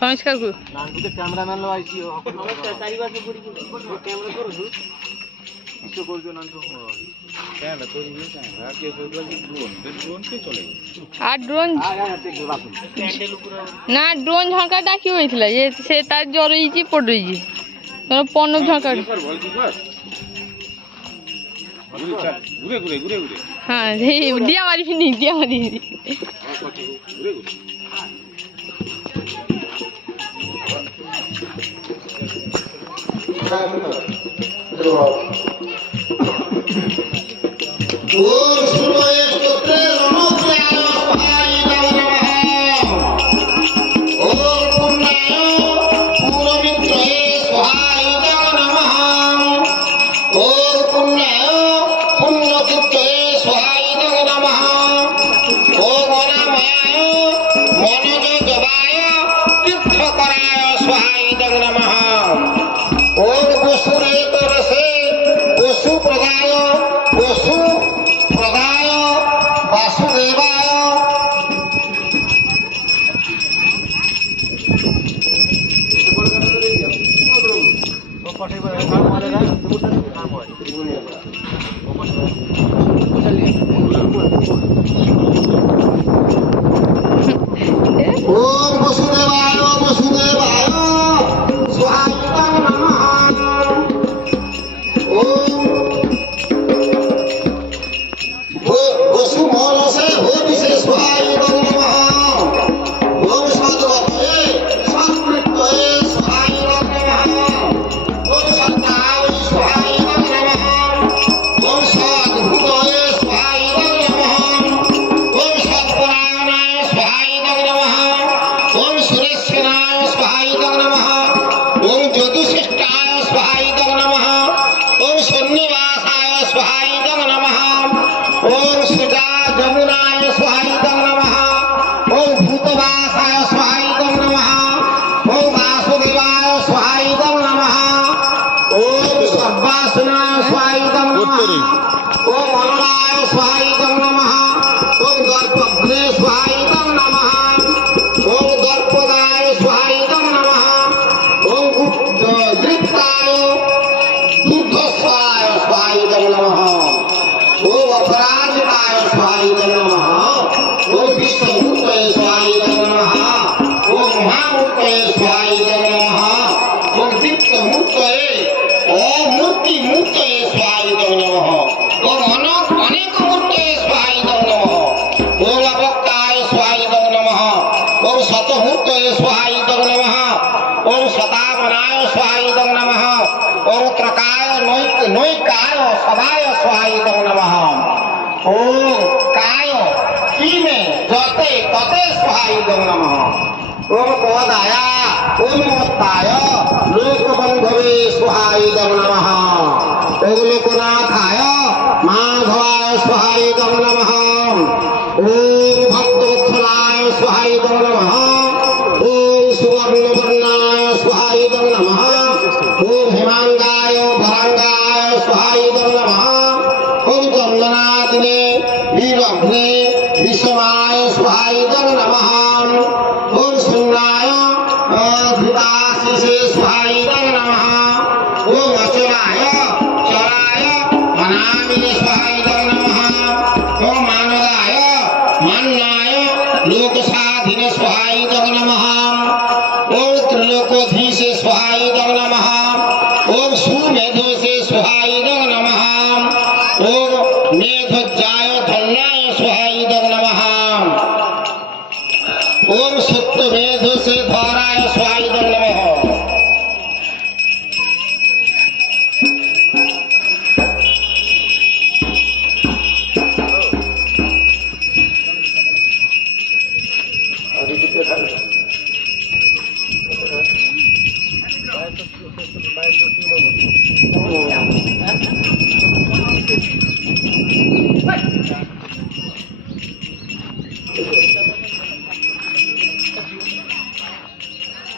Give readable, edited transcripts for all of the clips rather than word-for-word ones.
সংস্কার কর ক্যামেরাম্যান লো আইছি চারিপাশে ঘুরি ক্যামেরা করো কিছু করছো না তো ক্যামেরা তৈরি হয়েছে আর কি ড্রোন কে চলে আর ড্রোন না ড্রোন ঝঙ্কা ডাকি হয়েছিল যে সে তার জ্বর হয়েছি পড়েছি পণ্য ঝঙ্কা হ্যাঁ দিয়া মারিনি দিয়া মারিনি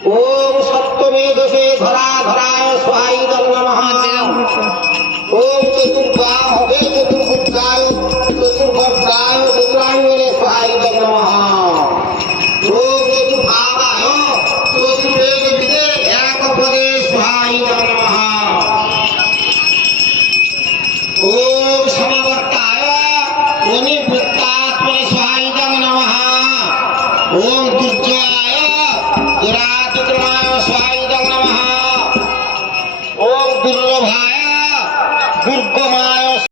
ओम सप्तमेध से धरा धराय स्वाहाय नमः। ओम चतुर्बाहे चतुर्भुजाय चतुर्भद्राय चतुरांगने स्वाहाय नमः। भावाय चतुर्वेद विदे एकपदे स्वाहाय नमः ओम समवर्ताय मुनिवृत्तात्मने स्वाहाय नमः ओम